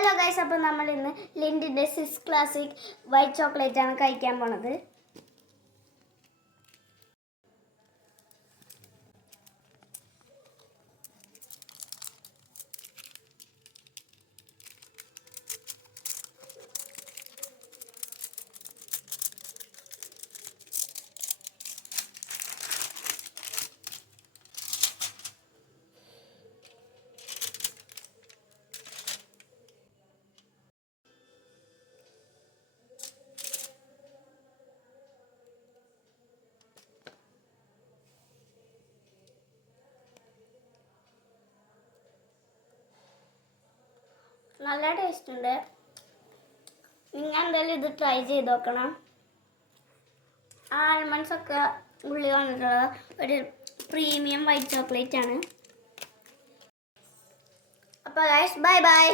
Hello guys, അപ്പോൾ നമ്മൾ ഇന്ന് ലിൻഡിൻ്റെ സ്വിസ് ക്ലാസിക് വൈറ്റ് ചോക്ലേറ്റ് ആണ് കഴിക്കാൻ പോണത്. നല്ല ടേസ്റ്റ് ഉണ്ട്. നിങ്ങൾ എന്തായാലും ഇത് ട്രൈ ചെയ്ത് നോക്കണം. ആൽമണ്ട്സ് ഒക്കെ ഉള്ളിൽ വന്നിട്ടുള്ള ഒരു പ്രീമിയം വൈറ്റ് ചോക്ലേറ്റ് ആണ്. അപ്പോൾ ഗൈസ്, ബൈ ബൈ.